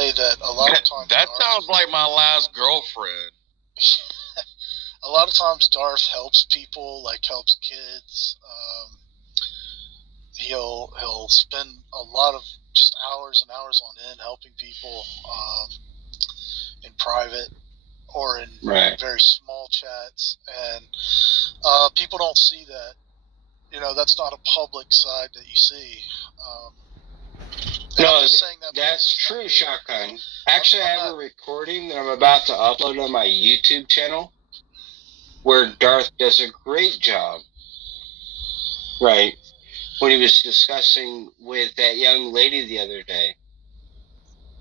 say that a lot of times that sounds like my last girlfriend. A lot of times Darth helps people, like helps kids. He'll spend a lot of just hours and hours on end helping people in private or in very small chats, and people don't see that. That's not a public side that you see. No, that's true, Shotgun. Actually, I have a recording that I'm about to upload on my YouTube channel where Darth does a great job, right, when he was discussing with that young lady the other day.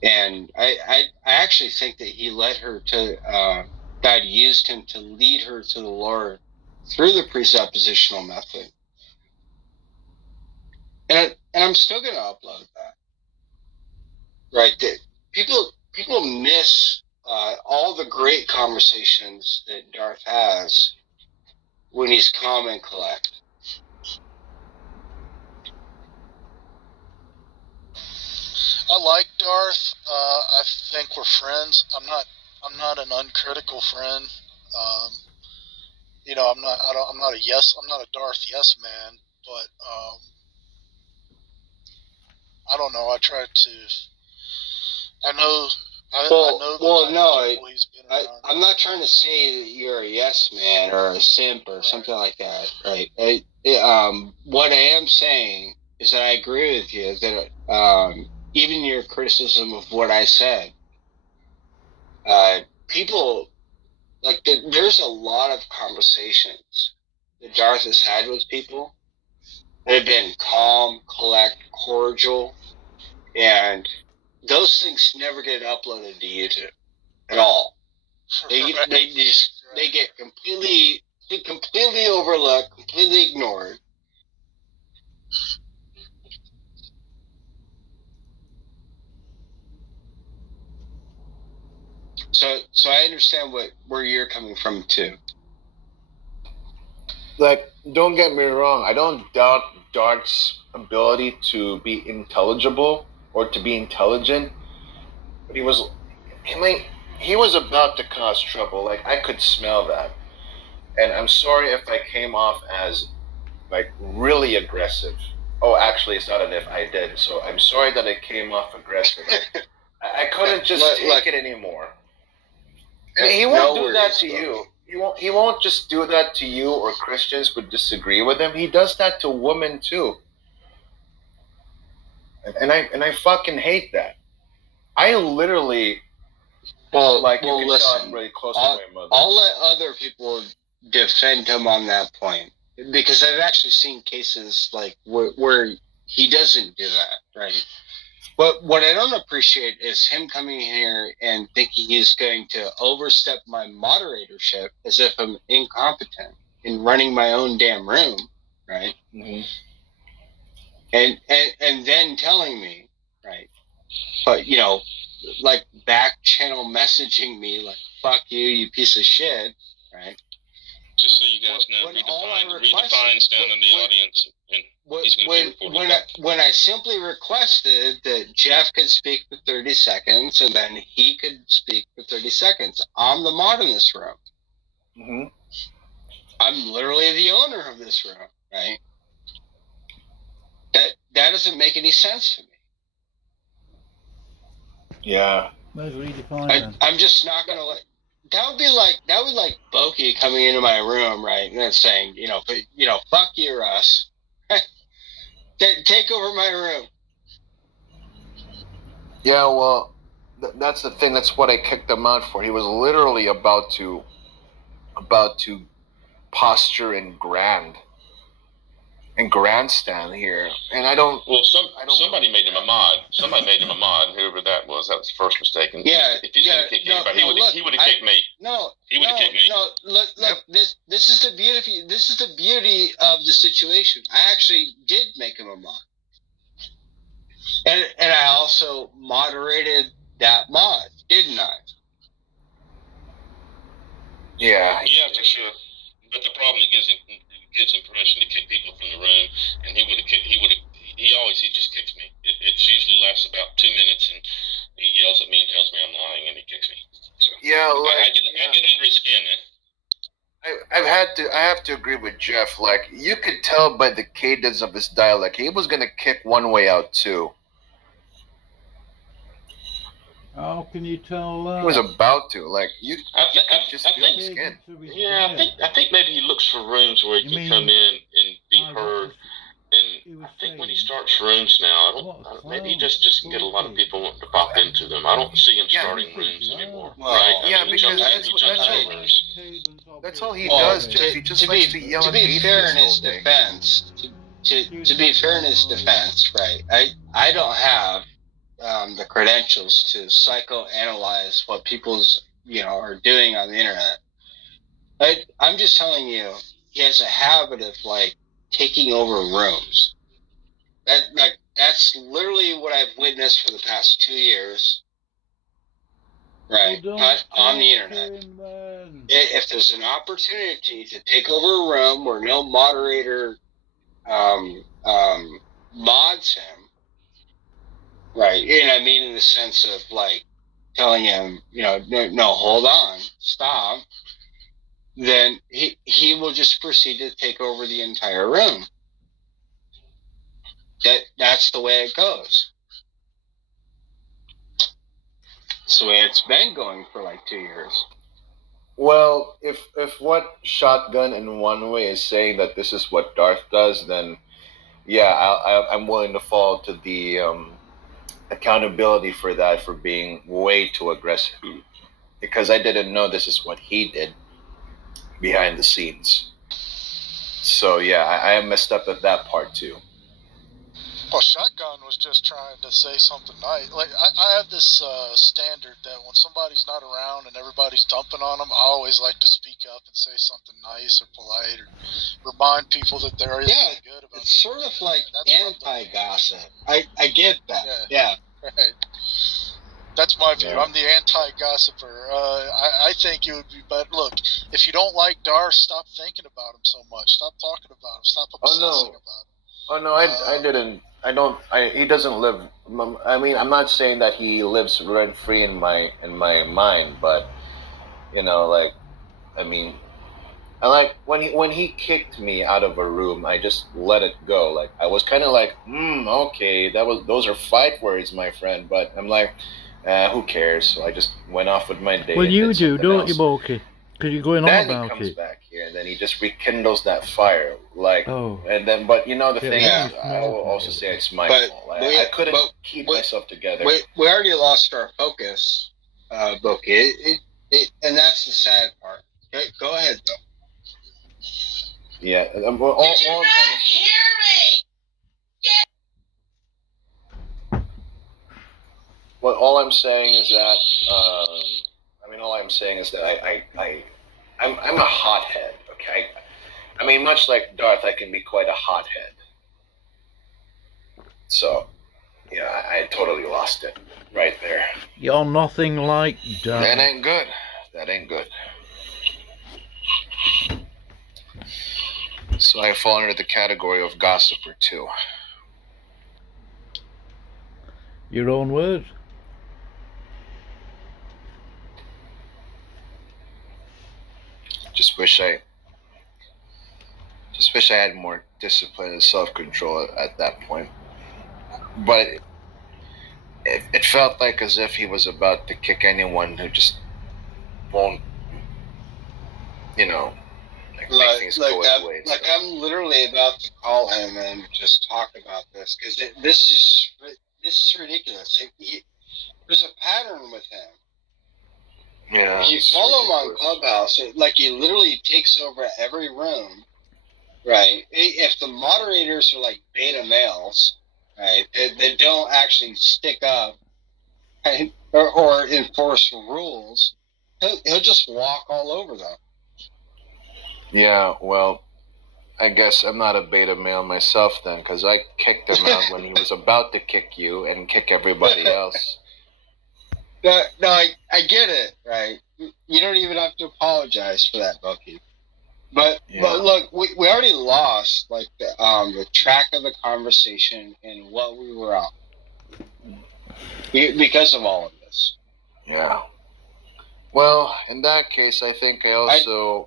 And I actually think that he led her to, God used him to lead her to the Lord through the presuppositional method. And I'm still going to upload that. Right. People miss all the great conversations that Darth has when he's calm and collect. I like Darth. I think we're friends. I'm not an uncritical friend. I'm not a Darth yes man, but I don't know. I know I'm not trying to say that you're a yes man or a simp or something like that, right? What I am saying is that I agree with you that even your criticism of what I said, people, like, there's a lot of conversations that Darth has had with people that have been calm, collect, cordial, and those things never get uploaded to YouTube at all. They get completely overlooked, completely ignored. So I understand where you're coming from too. Like, don't get me wrong, I don't doubt Darth's ability to be intelligible or to be intelligent, but he was about to cause trouble. Like, I could smell that. And I'm sorry if I came off as, like, really aggressive. Oh, actually, it's not an if, I did. So I'm sorry that I came off aggressive. I couldn't just take it anymore. And he won't do that to you. He won't just do that to you or Christians who disagree with him. He does that to women too. And I fucking hate that. I literally listen, I'm really close to my mother. I'll let other people defend him on that point, because I've actually seen cases like where he doesn't do that, right? But what I don't appreciate is him coming here and thinking he's going to overstep my moderatorship as if I'm incompetent in running my own damn room, right? Mm-hmm. And then telling me, right? But like back channel messaging me like, "Fuck you, you piece of shit," right? Just so you guys know, Redefine's down in the audience, and he's going to be recording. When I simply requested that Jeff could speak for 30 seconds and then he could speak for 30 seconds, I'm the mod in this room. Mm-hmm. I'm literally the owner of this room, right? That doesn't make any sense to me. Yeah. I'm just not going to let. That would like Boki coming into my room, right, and then saying, fuck you, Russ. Take over my room. Yeah, well, that's the thing. That's what I kicked him out for. He was literally about to posture in grandstand here, and I don't. Well, somebody made him a mod. Somebody made him a mod. Whoever that was the first mistake. And if he's going to kick anybody, he would have kicked me. He would have kicked me. Look. Yep. This is the beauty. This is the beauty of the situation. I actually did make him a mod, and I also moderated that mod, didn't I? Yeah. Yeah, for sure. But the problem, it gives him permission to kick people from the room, and he just kicks me. It's usually lasts about 2 minutes, and he yells at me kicks me. So, yeah, like I get under his skin, man. I have to agree with Jeff. Like, you could tell by the cadence of his dialect, he was gonna kick one way out too. How can you tell that? He was about to. Like, you just feel the skin. Yeah, I think maybe he looks for rooms where he can come in and be heard. And I think when he starts rooms now, maybe he just can get a lot of people wanting to pop into them. I don't see him starting rooms anymore. Right? Yeah, because that's all he does, Jeff. He just likes to yell at people. To be fair in his defense, to be fair in his defense, right? I don't have the credentials to psychoanalyze what people's are doing on the internet. I'm just telling you, he has a habit of like taking over rooms. That's literally what I've witnessed for the past 2 years. Right, on the internet. If there's an opportunity to take over a room where no moderator mods him, right? And I mean in the sense of like telling him, no, hold on, stop. Then he will just proceed to take over the entire room. That's the way it goes. That's the way it's been going for like 2 years. Well, if what Shotgun in one way is saying that this is what Darth does, then yeah, I'm willing to fall to the accountability for that, for being way too aggressive, because I didn't know this is what he did behind the scenes. So yeah, I messed up at that part too. Well, Shotgun was just trying to say something nice. Like, I have this standard that when somebody's not around and everybody's dumping on them, I always like to speak up and say something nice or polite or remind people that there is something good about it. It's sort of like anti-gossip. I get that. Yeah. Right. That's my view. Yeah. I'm the anti-gossiper. I think it would be better. Look, if you don't like Darth, stop thinking about him so much. Stop talking about him. Stop obsessing about him. Oh no, I didn't. I don't. He doesn't live. I mean, I'm not saying that he lives rent free in my mind, but like, I mean, I like when he kicked me out of a room, I just let it go. Like, I was kind of like, okay, those are fight words, my friend. But I'm like, who cares? So I just went off with my day. Well, you do, don't you, Borky? Because you're going on about it. Then he comes back here, and then he just rekindles that fire, like. Oh. And then, but the thing is, I will also say it's my fault. I couldn't keep myself together. We already lost our focus, Borky. And that's the sad part. Go ahead, though. Yeah, Did you not hear me? Well, all I'm saying is that. All I'm saying is that I'm a hothead, okay? I mean, much like Darth, I can be quite a hothead. So, yeah, I totally lost it right there. You're nothing like Darth. That ain't good. That ain't good. So I fall under the category of gossiper, too. Your own words. Just wish I had more discipline and self-control at that point. But it felt like as if he was about to kick anyone who just won't, make things go his way. Like, I'm literally about to call him and just talk about this, because this is ridiculous. There's a pattern with him. Yeah, you follow him on Clubhouse, like he literally takes over every room, right? If the moderators are like beta males, right, they don't actually stick up, right, or enforce rules, he'll just walk all over them. Yeah, well, I guess I'm not a beta male myself then, because I kicked him out when he was about to kick you and kick everybody else. No, I get it, right? You don't even have to apologize for that, Bucky. But look, we already lost like the track of the conversation and what we were on because of all of this. Yeah. Well, in that case, I think I also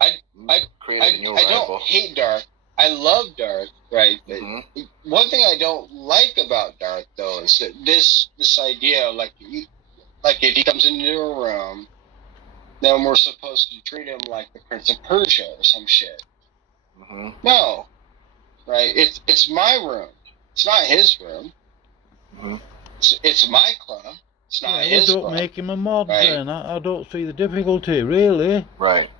created a new rival. I don't hate Darth. I love Darth, right? Mm-hmm. One thing I don't like about Darth, though, is that this idea, like if he comes into a room, then we're supposed to treat him like the Prince of Persia or some shit. Mm-hmm. No, right? It's my room. It's not his room. Mm-hmm. It's my club. It's not his club. Don't make him a mod, right? Then. I don't see the difficulty, really. Right.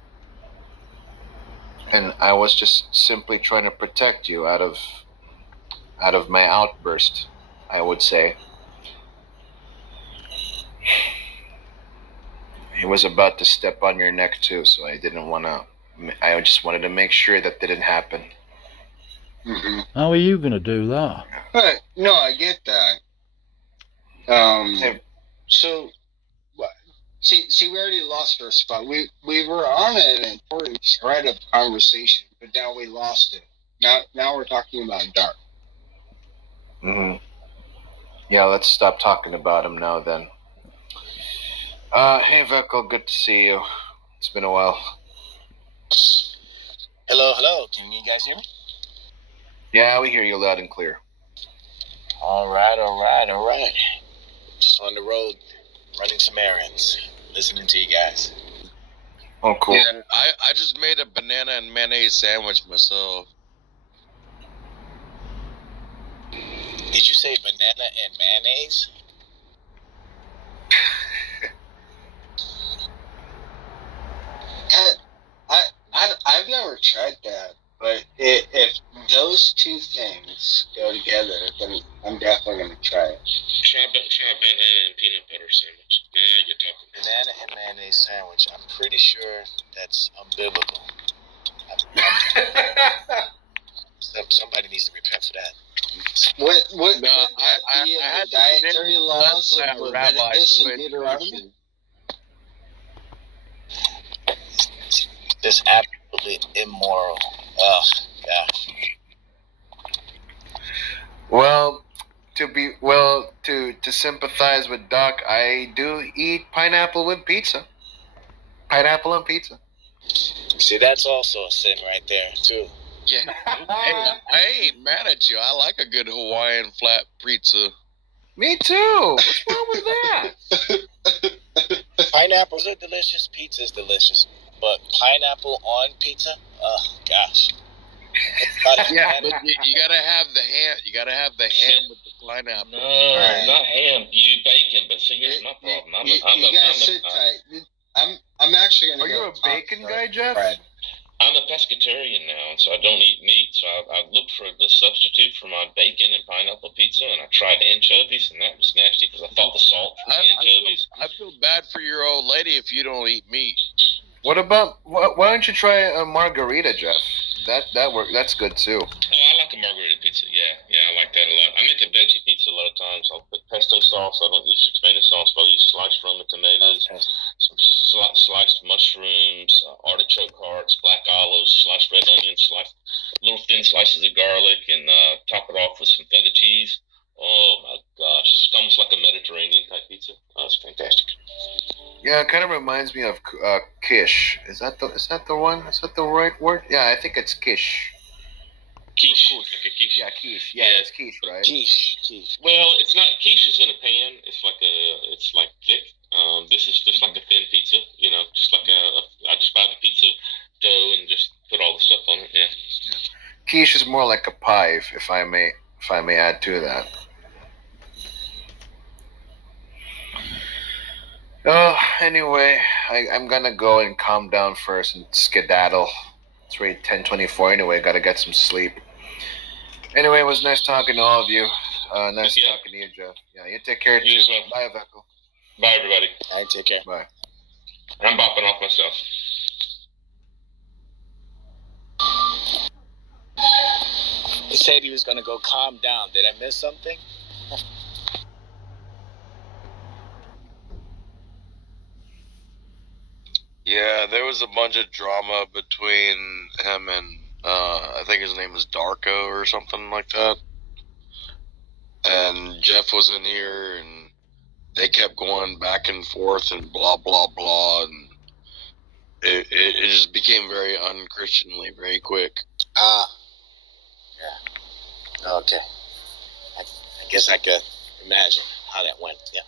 And I was just simply trying to protect you out of my outburst, I would say. He was about to step on your neck too, so I just wanted to make sure that didn't happen. Mm-hmm. How are you going to do that? No, I get that. So, see, we already lost our spot. We were on an important thread of conversation, but now we lost it. Now we're talking about Darth. Mm-hmm. Yeah, let's stop talking about him now then. Hey Vekal, good to see you. It's been a while. Hello. Can you guys hear me? Yeah, we hear you loud and clear. All right. Just on the road, running some errands, listening to you guys. Oh, cool. Yeah, I just made a banana and mayonnaise sandwich myself. Did you say banana and mayonnaise? I've never tried that, but if those two things go together, then I'm definitely going to try it. Try banana and peanut butter sandwich. Now you're talking. Banana and mayonnaise sandwich. I'm pretty sure that's unbiblical. Somebody needs to repent for that. What No, I had dietary laws of Leviticus and Deuteronomy? This absolutely immoral. Ugh, yeah. Well, to sympathize with Doc, I do eat pineapple with pizza. Pineapple on pizza. See, that's also a sin right there, too. Yeah. Hey, I ain't mad at you. I like a good Hawaiian flat pizza. Me too. What's wrong with that? Pineapples are delicious. Pizza's delicious. But pineapple on pizza? Oh, gosh. Yeah, but you gotta have the ham. You gotta have the ham with the pineapple. No, not ham. You bacon. But see, here's my problem. You guys sit tight. I'm actually gonna. Are you a bacon guy, Jeff? Right. I'm a pescatarian now, and so I don't eat meat. So I looked for the substitute for my bacon and pineapple pizza, and I tried anchovies, and that was nasty because I thought the salt from the anchovies. I feel bad for your old lady if you don't eat meat. What about? Why don't you try a margarita, Jeff? That work. That's good too. Oh, I like a margarita pizza. Yeah, I like that a lot. I make a veggie pizza a lot of times. I'll put pesto sauce. I don't use tomato sauce, but I'll use sliced Roma tomatoes, some sliced mushrooms, artichoke hearts, black olives, sliced red onions, sliced little thin slices of garlic, and top it off with some feta cheese. Oh my gosh, it's almost like a Mediterranean type pizza. Oh, it's fantastic. Yeah, it kind of reminds me of quiche. Is that the one? Is that the right word? Yeah, I think it's quiche. Quiche. Like a quiche. Yeah, quiche. Yeah, it's quiche, right? Quiche. Well, it's not quiche is in a pan. It's like thick. This is just like a thin pizza. You know, just like I just buy the pizza dough and just put all the stuff on it. Yeah. Quiche is more like a pie, if I may add to that. Oh, anyway, I'm gonna go and calm down first and skedaddle. It's already 10:24 anyway, gotta get some sleep. Anyway, it was nice talking to all of you. Nice talking to you, Jeff. Yeah, you take care You too. as well. Bye, Vekal. Bye, everybody. All right, take care. Bye. I'm bopping off myself. He said he was going to go calm down. Did I miss something? Yeah, there was a bunch of drama between him and I think his name is Darko or something like that. And Jeff was in here, and they kept going back and forth and blah blah blah. And it just became very unchristianly very quick. Yeah. Okay. I guess I could imagine how that went. Yeah.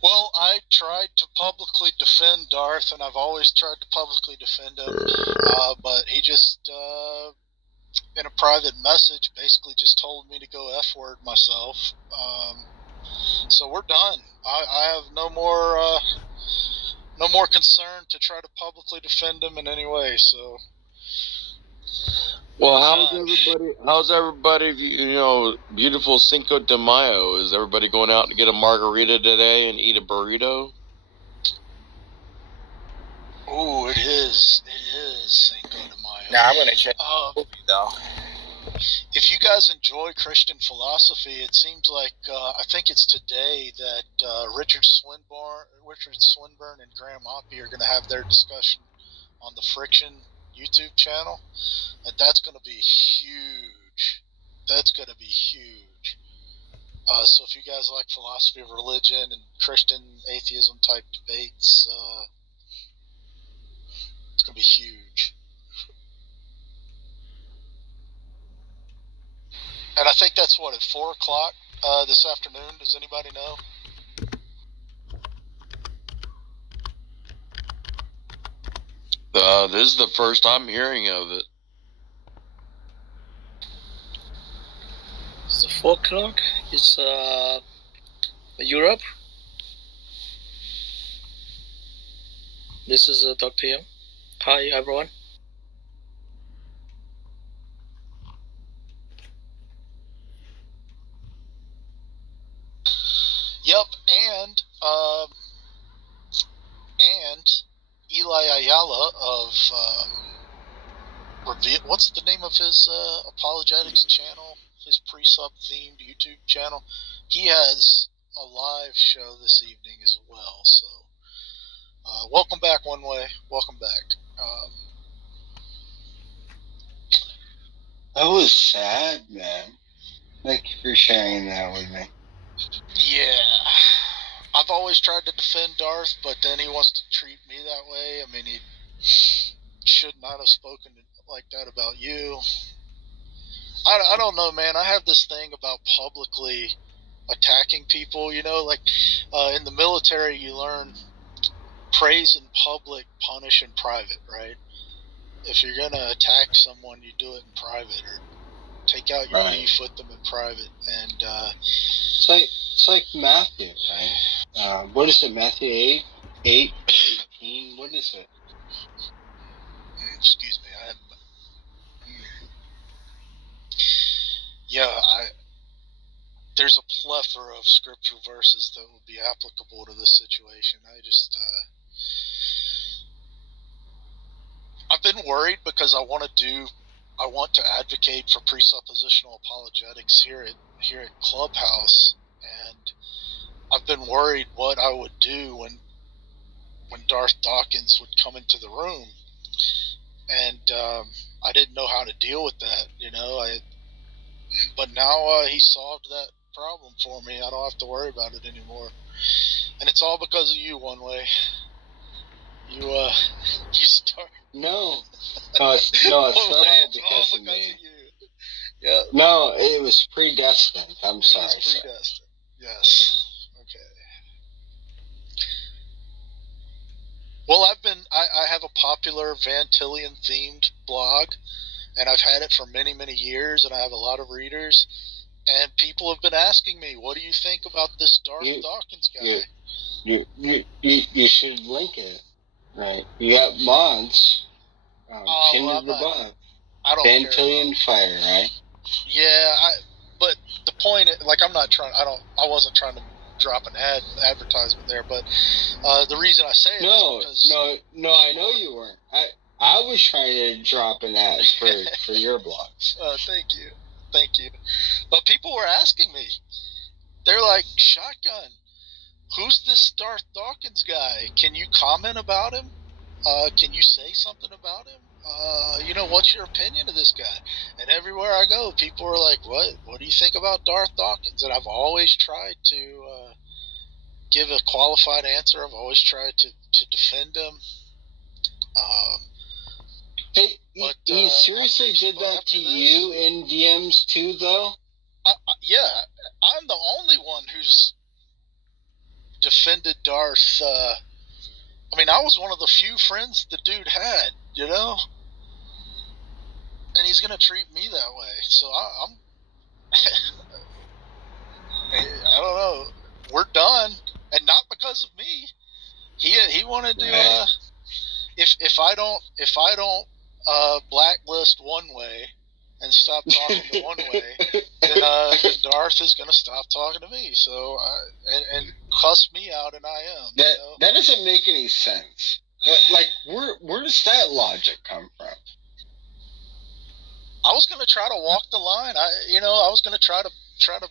Well, I tried to publicly defend Darth, and I've always tried to publicly defend him, but he just, in a private message, basically just told me to go F-word myself. So we're done. I have no more concern to try to publicly defend him in any way. So. Well, how's everybody? You know, beautiful Cinco de Mayo. Is everybody going out to get a margarita today and eat a burrito? Oh, it is Cinco de Mayo. Now I'm gonna check though. If you guys enjoy Christian philosophy, it seems like I think it's today that Richard Swinburne and Graham Hoppe are going to have their discussion on the Friction YouTube channel. That's going to be huge. So if you guys like philosophy of religion and Christian atheism type debates, it's going to be huge. And I think that's at 4 o'clock this afternoon. Does anybody know? This is the first I'm hearing of it. It's 4 o'clock. It's Europe. This is Dr. Young. Hi, everyone. Yep, and Eli Ayala of what's the name of his apologetics channel? His pre-sub themed YouTube channel. He has a live show this evening as well. So, welcome back, One Way. Welcome back. That was sad, man. Thank you for sharing that with me. Yeah, I've always tried to defend Darth, but then he wants to treat me that way. I mean, he should not have spoken like that about you. I don't know, man. I have this thing about publicly attacking people, you know, like in the military you learn praise in public, punish in private, right? If you're going to attack someone, you do it in private, or take out your beef with them in private. And it's like Matthew, right? What is it, Matthew 8:18? What is it? Excuse me. There's a plethora of scripture verses that would be applicable to this situation. I've been worried because I want to advocate for presuppositional apologetics here at Clubhouse, and I've been worried what I would do when Darth Dawkins would come into the room, and I didn't know how to deal with that, you know. But now he solved that problem for me. I don't have to worry about it anymore, and it's all because of you, One Way. You start. No, it's not because of me. Yeah. No, it was predestined. I'm sorry. It was predestined. Yes. Okay. Well, I have a popular Van Tillian themed blog, and I've had it for many, many years, and I have a lot of readers, and people have been asking me, what do you think about this Darth Dawkins guy? You should link it, right? You got mods, pinned above. I don't Van care Tillian Fire, right? Yeah, but the point, like, I wasn't trying to drop an advertisement there, but the reason I say it is because... No, I know you weren't. I was trying to drop an ad for your blogs. Thank you. But people were asking me. They're like, Shotgun, who's this Darth Dawkins guy? Can you comment about him? Can you say something about him? What's your opinion of this guy? And everywhere I go, people are like, what do you think about Darth Dawkins? And I've always tried to give a qualified answer. I've always tried to defend him. Hey, he seriously did that to you in DMs too, though? Yeah, I'm the only one who's defended Darth. I was one of the few friends the dude had, and he's gonna treat me that way. So I'm I don't know. We're done, and not because of me. He wanted to. If I don't blacklist one way and stop talking to one way, then Darth is gonna stop talking to me. So and cuss me out, and I am. That doesn't make any sense. Like, where does that logic come from? I was gonna try to walk the line. I was gonna try to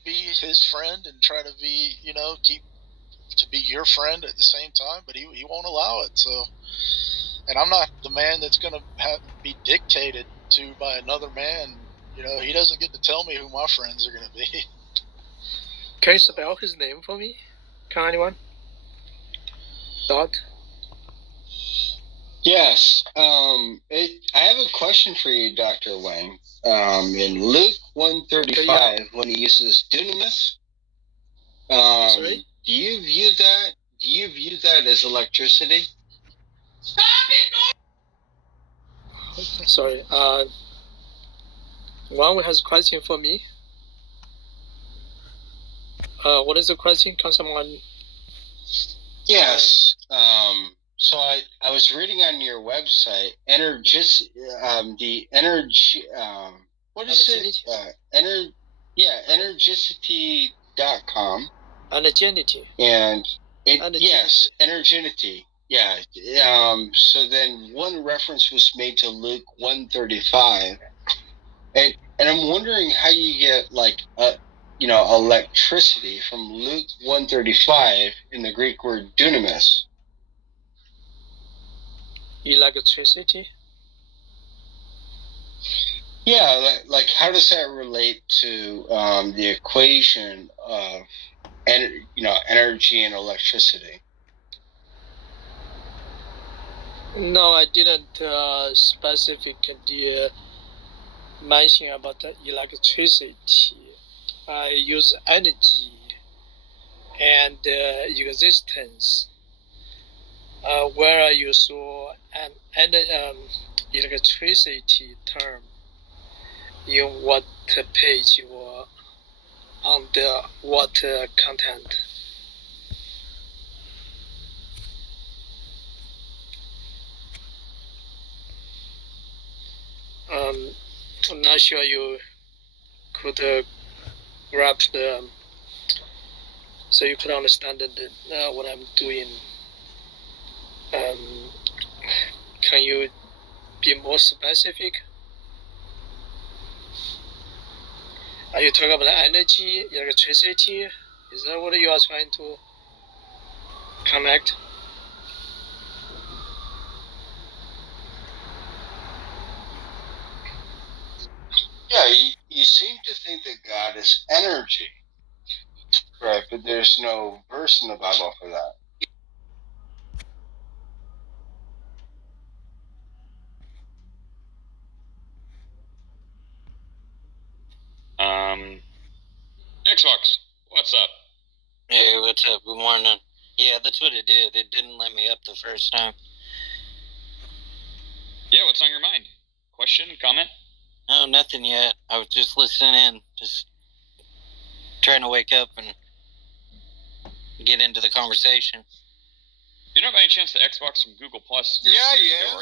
be his friend and try to be to be your friend at the same time, but he won't allow it. So, and I'm not the man that's gonna be dictated to by another man. He doesn't get to tell me who my friends are gonna be. Can you spell his name for me? Can anyone? Dog. Yes. I have a question for you, Dr. Wang. In Luke 135, when he uses dunamis, Sorry? do you view that as electricity? Sorry. One has a question for me. What is the question? Can someone? Yes. So I was reading on your website, what is it? Energicity.com. Energeity. And yes, Energeity. Yeah. So then one reference was made to Luke 135, and I'm wondering how you get electricity from Luke 135 in the Greek word dunamis. Electricity? Yeah, like how does that relate to the equation of energy and electricity? No, I didn't specifically mention about the electricity. I use energy and existence. Where you saw an electricity term in what page or on the what content? I'm not sure you could grab so you could understand what I'm doing. Can you be more specific? Are you talking about energy, electricity? Is that what you are trying to connect? Yeah, you seem to think that God is energy, right? But there's no verse in the Bible for that. Xbox, what's up? Hey, what's up? Good morning. Yeah, that's what it did. It didn't let me up the first time. Yeah, what's on your mind? Question, comment? Oh, nothing yet. I was just listening in, just trying to wake up and get into the conversation. You know by any chance the Xbox from Google Plus? Yeah.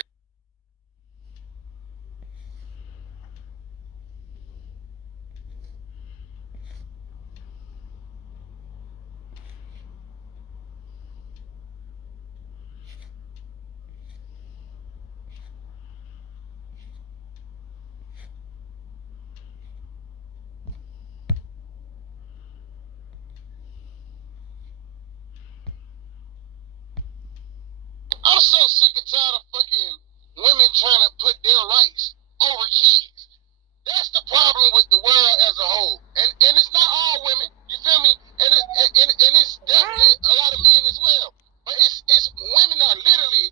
I'm so sick and tired of fucking women trying to put their rights over kids. That's the problem with the world as a whole. And it's not all women, you feel me? And it's definitely a lot of men as well. But it's women are literally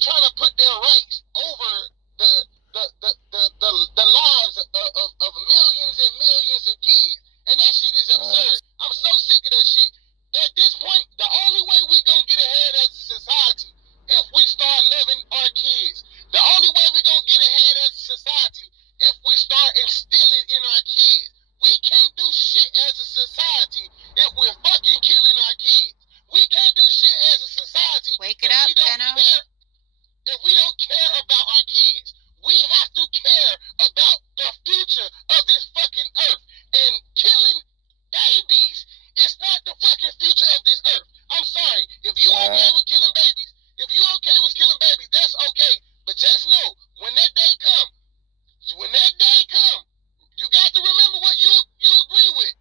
trying to put their rights over the lives of millions and millions of kids. And that shit is absurd. I'm so sick of that shit. At this point, the only way we gonna get ahead as a society if we start loving our kids. The only way we gonna get ahead as a society if we start instilling in our kids. We can't do shit as a society if we're fucking killing our kids. We can't do shit as a society Wake it up, Benno. If we don't care about our kids. We have to care about the future of this fucking earth. And killing babies is not the fucking future of this earth. I'm sorry. If you okay with killing babies, that's okay. But just know, when that day come, you got to remember what you agree with.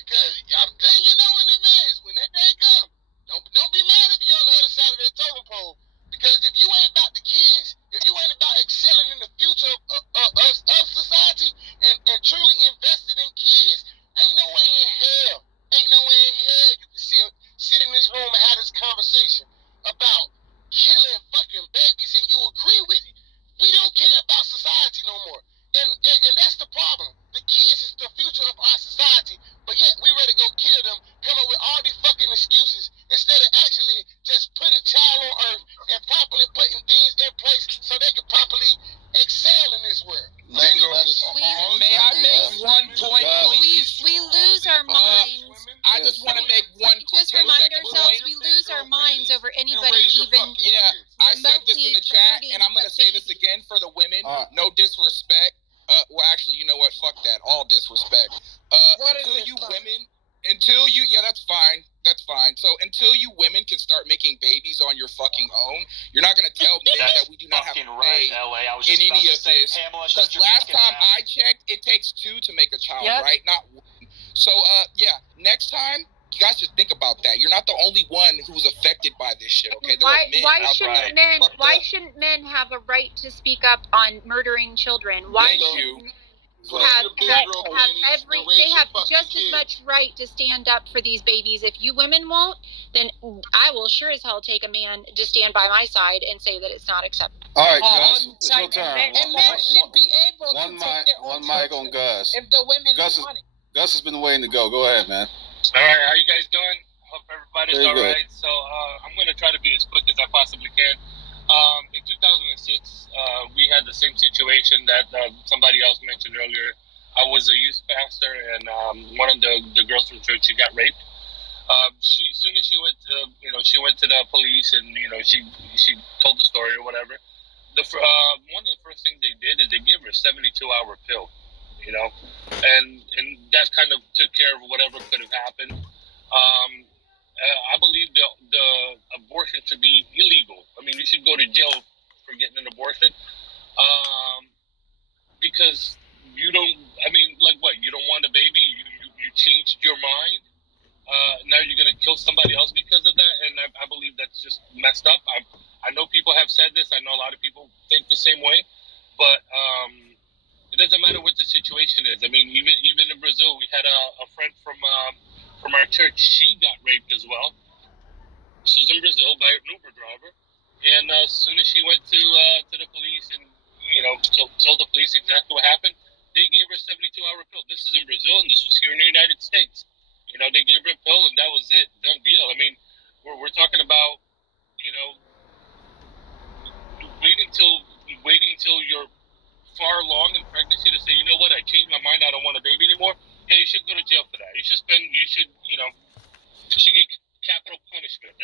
Because I'm letting you know in advance, when that day come, don't be mad if you're on the other side of that totem pole. Because if you ain't about the kids, if you ain't about excelling in the future of society and truly invested in kids, ain't no way in hell you can sit in this room and have this conversation about killing fucking babies and you agree with it. We don't care about society no more. And that's the problem. The kids is the future of our society, but yet we ready to go kill them, come up with all these fucking excuses instead of actually just put a child on earth and properly putting things in place so they can properly excel in this world. May I make one point, please? We lose our minds. I just want to make one Just remind ourselves we lose our minds over anybody even. Yeah, I said this in the chat, and I'm going to say this again for the women. No disrespect. Well, actually, you know what? Fuck that. All disrespect. That's fine. That's fine. So until you women can start making babies on your fucking own, you're not going to tell me that we do not have to pay in any of this. Because last time I checked, it takes 2 to make a child, right? Not 1. So, next time, you guys should think about that. You're not the only one who's affected by this shit, okay? Why shouldn't men have a right to speak up on murdering children? Why shouldn't men they have just as much right to stand up for these babies? If you women won't, then I will sure as hell take a man to stand by my side and say that it's not acceptable. All right, Gus, it's your turn. And men should be able to take their own one mic on Gus. If the women want it. Gus has been waiting to go. Go ahead, man. All right, how you guys doing? Hope everybody's all right. So I'm going to try to be as quick as I possibly can. In 2006, we had the same situation that somebody else mentioned earlier. I was a youth pastor, and one of the girls from church, she got raped. As soon as she went to the police, and she told the story or whatever. One of the first things they did is they gave her a 72-hour pill. And that kind of took care of whatever could have happened. I believe the abortion should be illegal. I mean, you should go to jail for getting an abortion. Because you don't want a baby, you changed your mind. Now you're going to kill somebody else because of that, and I believe that's just messed up. I know people have said this. I know a lot of people think the same way, but it doesn't matter what the situation is. I mean, even in Brazil, we had a friend from our church. She got raped as well. This was in Brazil by an Uber driver, and as soon as she went to the police and told the police exactly what happened, they gave her a 72-hour pill. This is in Brazil, and this was here in the United States. They gave her a pill, and that was it. Done deal. I mean, we're talking about waiting till you're far along in pregnancy to say, you know what, I changed my mind, I don't want a baby anymore. Yeah, you should go to jail for that. You should get capital punishment.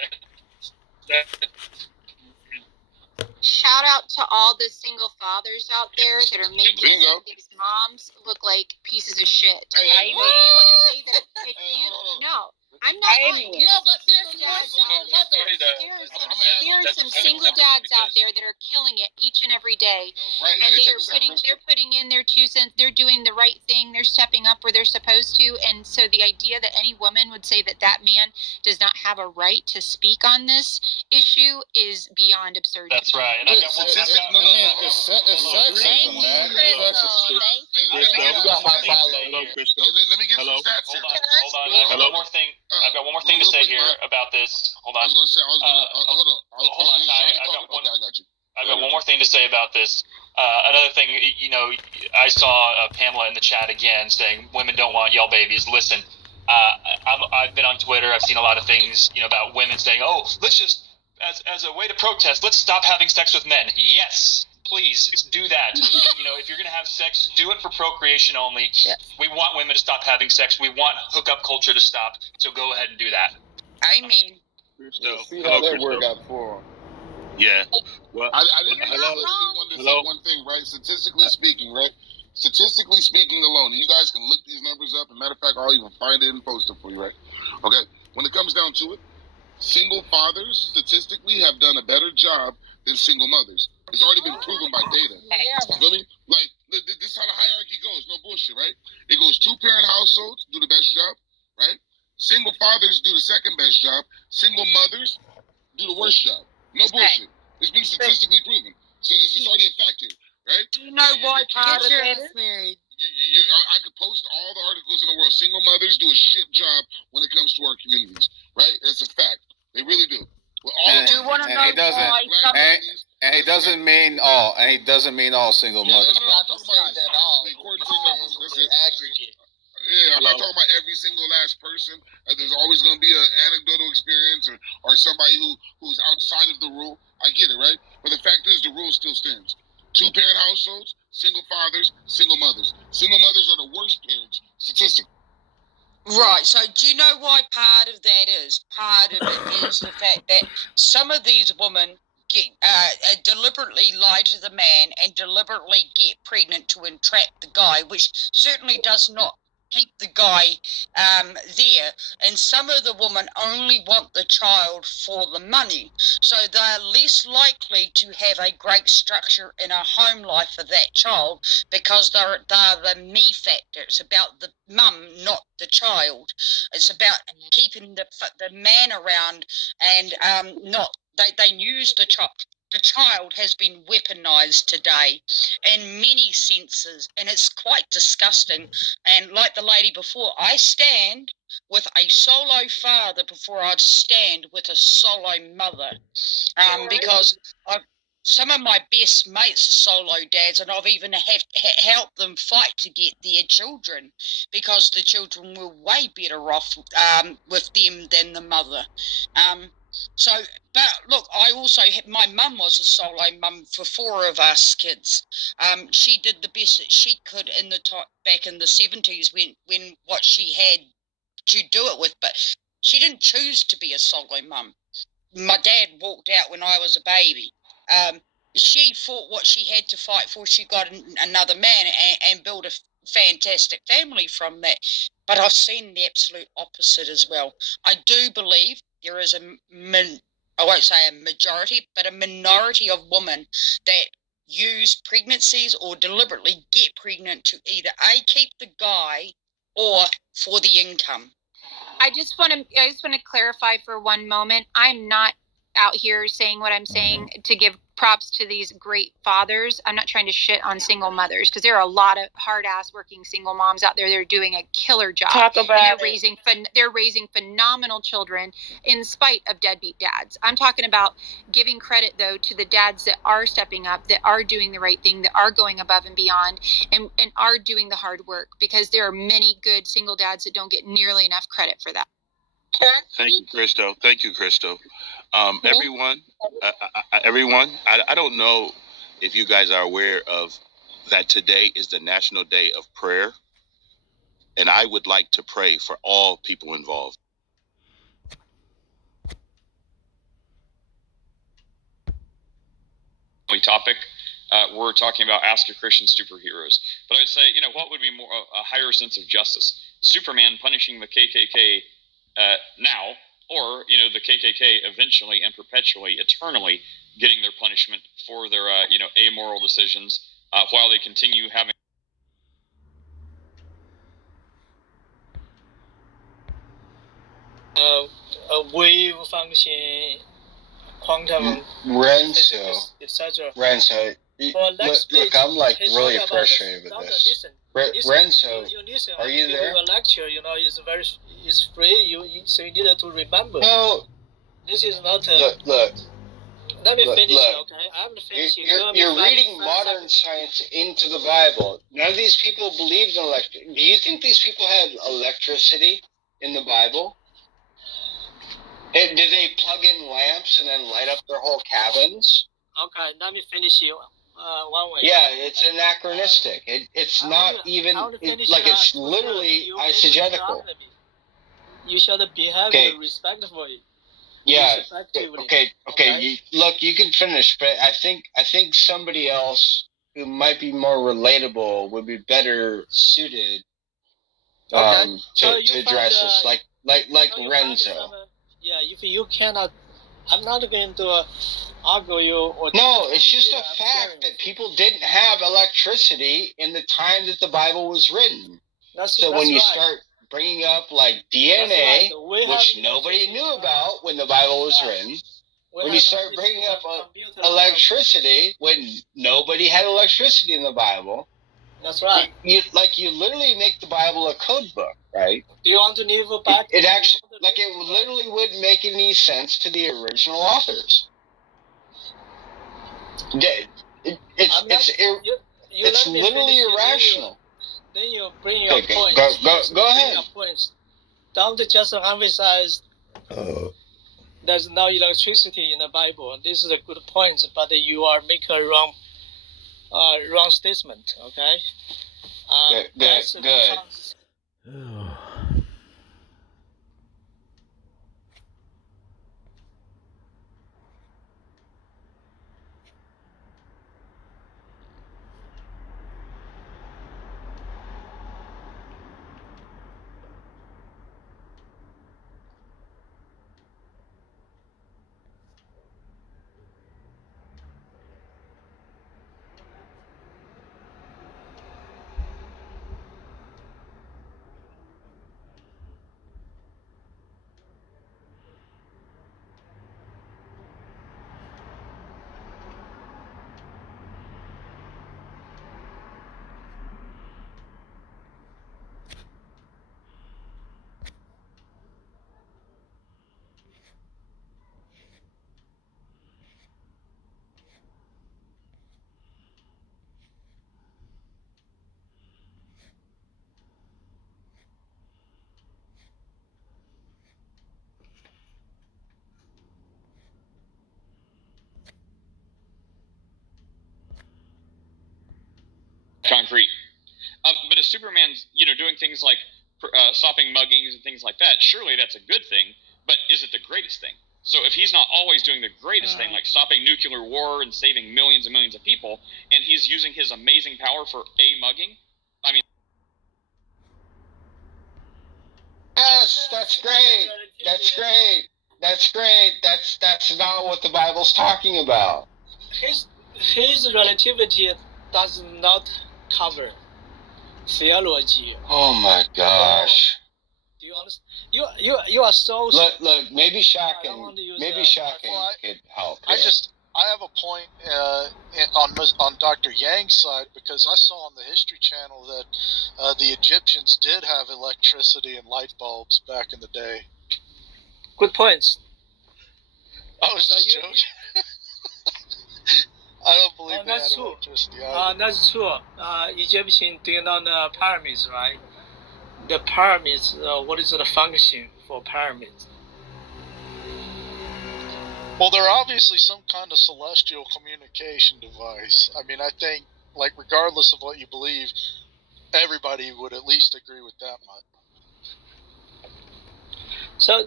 Shout out to all the single fathers out there that are making these moms look like pieces of shit. I I'm not. No, but there's more single mothers. There are some single dads out there that are killing it each and every day, and they're putting in their 2 cents. They're doing the right thing. They're stepping up where they're supposed to. And so the idea that any woman would say that that man does not have a right to speak on this issue is beyond absurd. That's right. And I've got one. It's sexism, man. Let me get some stats here. Hold on. I've got one more thing. I've got one more thing to say here about this. Hold on. I was going to say, hold on, I've got one more thing to say about this. Another thing, I saw Pamela in the chat again saying women don't want y'all babies. Listen, I've been on Twitter. I've seen a lot of things, about women saying, "Oh, let's just as a way to protest, let's stop having sex with men." Yes, please do that. If you're gonna have sex, do it for procreation only. Yeah. We want women to stop having sex. We want hookup culture to stop. So go ahead and do that. I mean, see how that worked out for him. Yeah. Well, I want to say one thing, right? Statistically speaking, right? Statistically speaking alone, and you guys can look these numbers up. And matter of fact, I'll even find it and post it for you, right? Okay. When it comes down to it, single fathers statistically have done a better job than single mothers. It's already been proven by data. You feel me? Like, this is how the hierarchy goes. No bullshit, right? It goes 2-parent households do the best job, right? Single fathers do the second best job. Single mothers do the worst job. No bullshit. It's been statistically proven. So it's already a fact here, right? Do you know why part of that is married? I could post all the articles in the world. Single mothers do a shit job when it comes to our communities, right? It's a fact. They really do. And he doesn't mean all. And he doesn't mean all single mothers. I'm not talking about that all. According to the numbers, that's it. Aggregate. Yeah, I'm not talking about every single last person. There's always going to be an anecdotal experience or somebody who's outside of the rule. I get it, right? But the fact is, the rule still stands. 2-parent households, single fathers, single mothers. Single mothers are the worst parents, statistically. Right, so do you know why part of that is? Part of it is the fact that some of these women deliberetely lie to the man and deliberately get pregnant to entrap the guy, which certainly does not keep the guy there. And some of the women only want the child for the money, so they're less likely to have a great structure in a home life for that child because they're the me factor. It's about the mum, not the child. It's about keeping the man around and not they use the child. The child has been weaponized today in many senses, and it's quite disgusting. And like the lady before, I stand with a solo father before I'd stand with a solo mother, because some of my best mates are solo dads, and I've even helped them fight to get their children because the children were way better off with them than the mother. But look, I also my mum was a solo mum for 4 of us kids. She did the best that she could in the back in the 70s when what she had to do it with, but she didn't choose to be a solo mum. My dad walked out when I was a baby. She fought what she had to fight for. She got another man and built a fantastic family from that. But I've seen the absolute opposite as well. I do believe there is I won't say a majority, but a minority of women that use pregnancies or deliberately get pregnant to either A, keep the guy or for the income. I just want to clarify for one moment. I'm not out here saying what I'm saying to give props to these great fathers. I'm not trying to shit on single mothers, because there are a lot of hard-ass working single moms out there that are doing a killer job. Talk about they're raising phenomenal children in spite of deadbeat dads. I'm talking about giving credit, though, to the dads that are stepping up, that are doing the right thing, that are going above and beyond, and are doing the hard work, because there are many good single dads that don't get nearly enough credit for that. Thank you, Christo. Everyone, I don't know if you guys are aware of that today is the National Day of Prayer, and I would like to pray for all people involved. Topic. We're talking about Ask Your Christian Superheroes. But I would say, what would be more a higher sense of justice? Superman punishing the KKK now, or the KKK eventually and perpetually, eternally getting their punishment for their amoral decisions while they continue having. Wave function, quantum, Renzo, etc. Renzo, look, I'm like really frustrated with this. Renzo, are you there? A lecture, it's free. So you need to remember. No, this is not. Look. Let me finish. Look. Okay, I'm finishing. You're reading modern science into the Bible. None of these people believed in electricity. Do you think these people had electricity in the Bible? Did they plug in lamps and then light up their whole cabins? Okay, let me finish you. One way. Yeah, it's anachronistic. It's not even it's literally eisegetical. You should behave respectfully. Yeah. Okay. You can finish, but I think somebody else who might be more relatable would be better suited to address this, like Renzo. Yeah, if you cannot, I'm not going to argue you. Or no, it's just a fact that people didn't have electricity in the time that the Bible was written. So when you start bringing up like DNA, which nobody knew about when the Bible was written, when you start bringing up electricity, when nobody had electricity in the Bible, that's right. You literally make the Bible a code book, right? Do you want to live back? It actually, it literally wouldn't make any sense to the original authors. It's literally irrational. Then you bring your points. Go ahead. Don't just emphasize there's no electricity in the Bible. This is a good point, but you are making a wrong statement. Okay. Good. Concrete. But if Superman's, doing things like stopping muggings and things like that, surely that's a good thing, but is it the greatest thing? So if he's not always doing the greatest thing, like stopping nuclear war and saving millions and millions of people, and he's using his amazing power for a mugging, I mean... Yes, that's great. That's not what the Bible's talking about. His relativity does not cover theology. Oh my gosh! Do you understand? You are so. Look. Maybe shocking could help. I have a point on Dr. Yang's side, because I saw on the History Channel that the Egyptians did have electricity and light bulbs back in the day. Good points. I was just joking. I don't believe they had electricity either. That's true. Egyptians did not know pyramids, right? The pyramids, what is the function for pyramids? Well, they're obviously some kind of celestial communication device. I mean, I think, regardless of what you believe, everybody would at least agree with that much. So,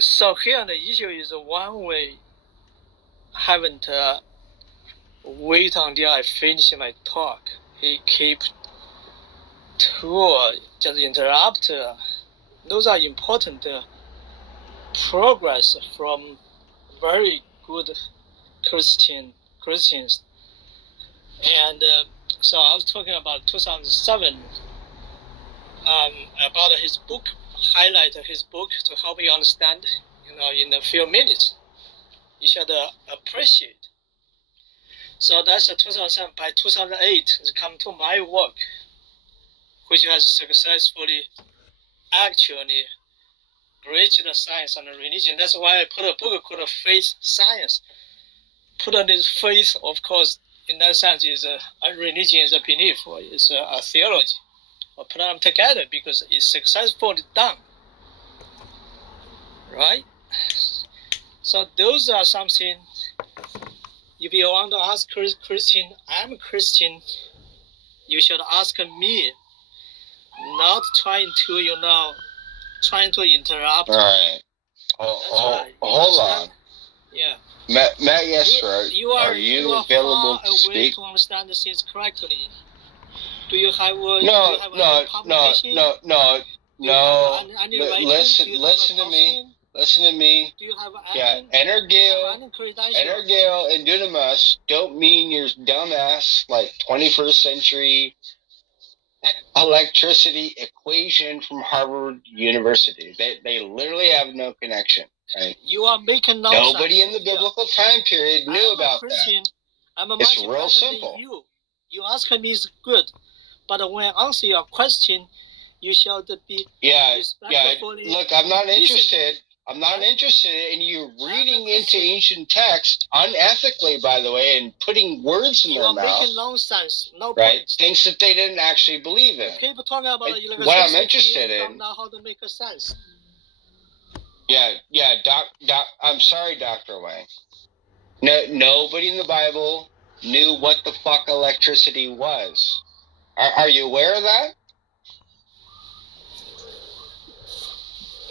so here the issue is one way. Haven't wait until I finish my talk. He keep to just interrupt those are important progress from very good Christians. And so I was talking about 2007 about his book, highlight his book to help you understand, in a few minutes. You should appreciate. So that's 2007. By 2008, it come to my work, which has successfully actually bridged the science and the religion. That's why I put a book called Faith Science. Put on this faith, of course, in that sense, is a religion is a belief, or is a theology. Or put them together because it's successfully done. Right? So those are something. If you want to ask Christian, I'm a Christian, you should ask me, not trying to interrupt. All right. Hold on. Yeah. Matt Yesler, are you available to speak? To understand the things correctly. Do you have No. Listen to me. Do you have Energale and Dunamis don't mean your dumbass, 21st century electricity equation from Harvard University. They literally have no connection. Right? You are making nonsense. Nobody in the biblical time period knew about that. It's real simple. You ask me is good, but when I answer your question, you should be respectfully. Look, I'm not interested. I'm not interested in you reading into ancient texts unethically, by the way, and putting words in their mouth. You are making nonsense. No right? Point. Things that they didn't actually believe in. People talking about what I'm interested in. Don't know how to make a sense. I'm sorry, Dr. Wang. Nobody in the Bible knew what the fuck electricity was. Are you aware of that?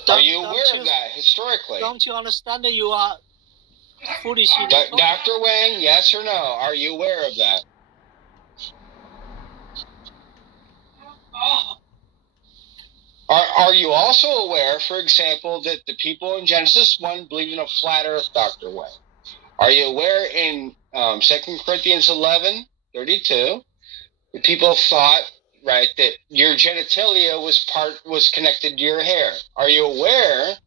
Are you aware of that historically? Don't you understand that you are foolish? Dr. Wang, yes or no? Are you aware of that? Are you also aware, for example, that the people in Genesis 1 believed in a flat earth, Dr. Wang? Are you aware in 2 Corinthians 11:32, the people thought, right, that your genitalia was connected to your hair? Are you aware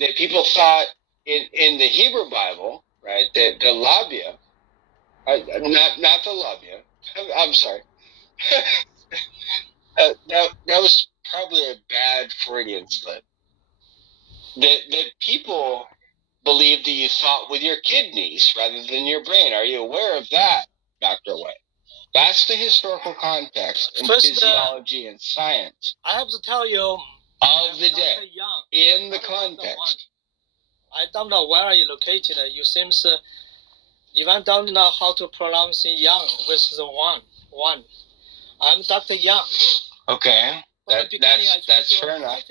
that people thought in the Hebrew Bible, right, that the labia, not the labia, I'm sorry, that was probably a bad Freudian slip. That people believed that you thought with your kidneys rather than your brain. Are you aware of that, Dr. Wang? That's the historical context in physiology and science. I have to tell you, of the day, in the context. I don't know where are you located. You seems even don't know how to pronounce Yang versus one. I'm Dr. Yang. Okay, that's fair enough,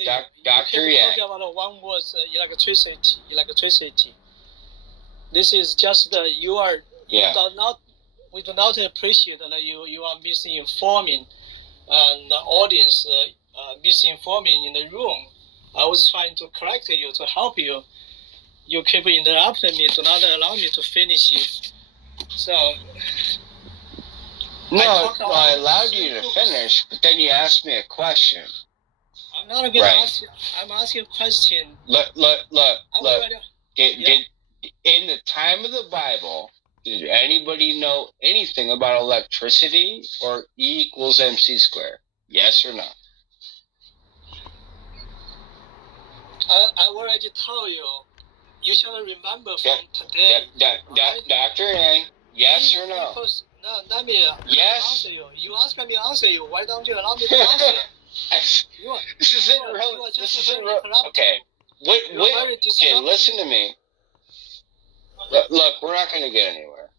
Dr. Yang. About one was electricity. This is just you are we do not appreciate that you are misinforming the audience, misinforming in the room. I was trying to correct you, to help you. You keep interrupting me, do not allow me to finish it. So. I allowed you to finish, but then you asked me a question. I'm not going to ask you. I'm asking a question. Look. In the time of the Bible, did anybody know anything about electricity or E equals MC squared? Yes or no? I already told you. You should remember from today. Dr. Yang, yes or no? No, let me answer you. You ask me to answer you. Why don't you allow me to answer? This isn't real. Okay. Okay, listen to me. Look, we're not going to get anywhere.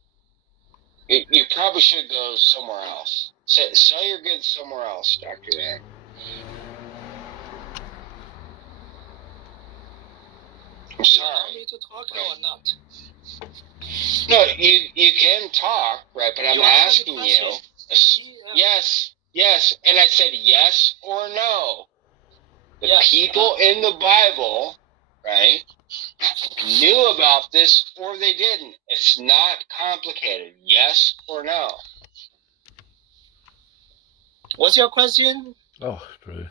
You probably should go somewhere else. Sell your goods somewhere else, Dr. Yang. I'm sorry. Do you want me to talk or not? No, you can talk, right? But I'm asking you. Yes, and I said yes or no. The people in the Bible, right, knew about this or they didn't. It's not complicated. Yes or no? What's your question? Oh, true.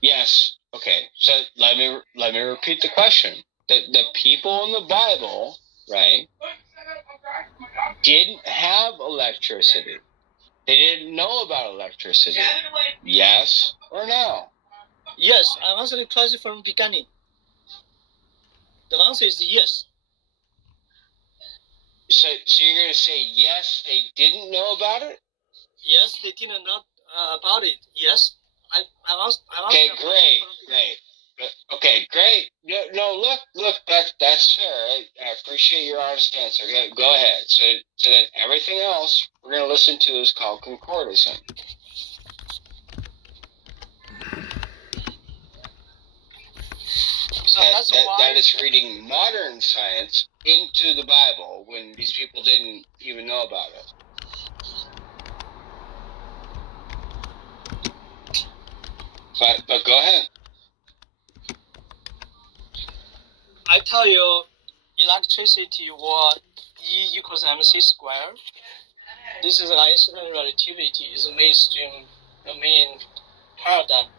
Yes. Okay. So let me repeat the question. The people in the Bible, right, didn't have electricity. They didn't know about electricity. Yes or no? Yes, I answered the question from the beginning. The answer is yes. So you're going to say yes, they didn't know about it? Yes, they didn't know about it. Yes. I Okay, great. Okay, great. No, look, that's fair. I appreciate your honest answer. Go ahead. So then everything else we're going to listen to is called concordism. So that is reading modern science into the Bible when these people didn't even know about it. But go ahead. I tell you, electricity or E equals mc squared. This is Einstein relativity, is the mainstream, the main paradigm.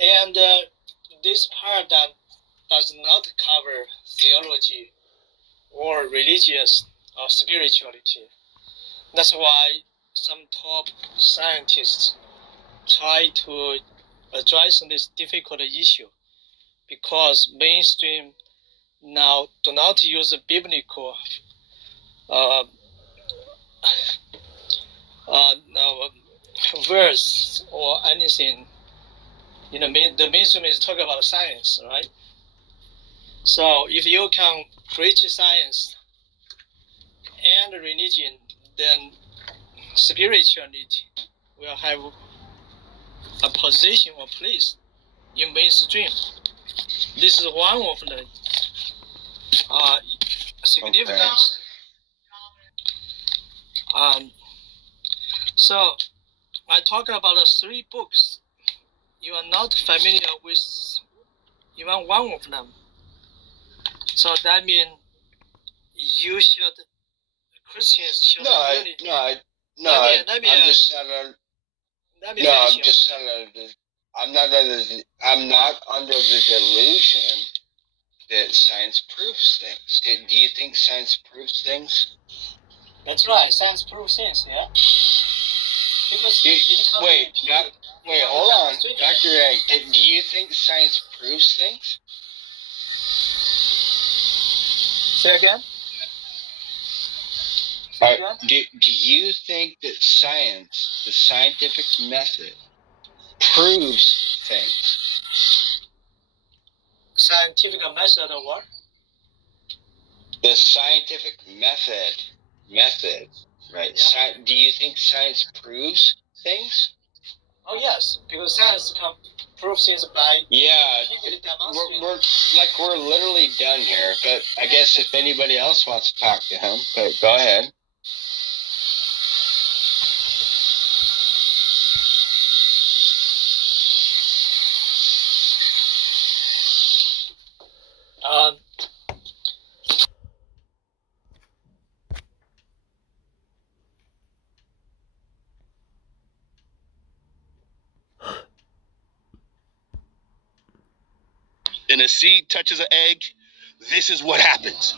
And this paradigm does not cover theology or religious or spirituality. That's why some top scientists try to address this difficult issue, because mainstream now do not use a biblical verse or anything. You know, the mainstream is talking about science, right? So if you can preach science and religion, then spirituality will have a position or place in mainstream. This is one of the significance. Okay. So I talk about the 3 books. You are not familiar with even one of them. So that means Christians should I'm not under the delusion that science proves things. Do you think science proves things? That's right. Science proves things. Yeah. Because wait, hold on, Dr. A. Do you think science proves things? Say again. Do you think that science, the scientific method, proves things? Scientific method of what? The scientific method, right? Yeah. Do you think science proves things? Oh yes, because science can prove things by we're literally done here. But I guess if anybody else wants to talk to him, go ahead. And a seed touches an egg, this is what happens.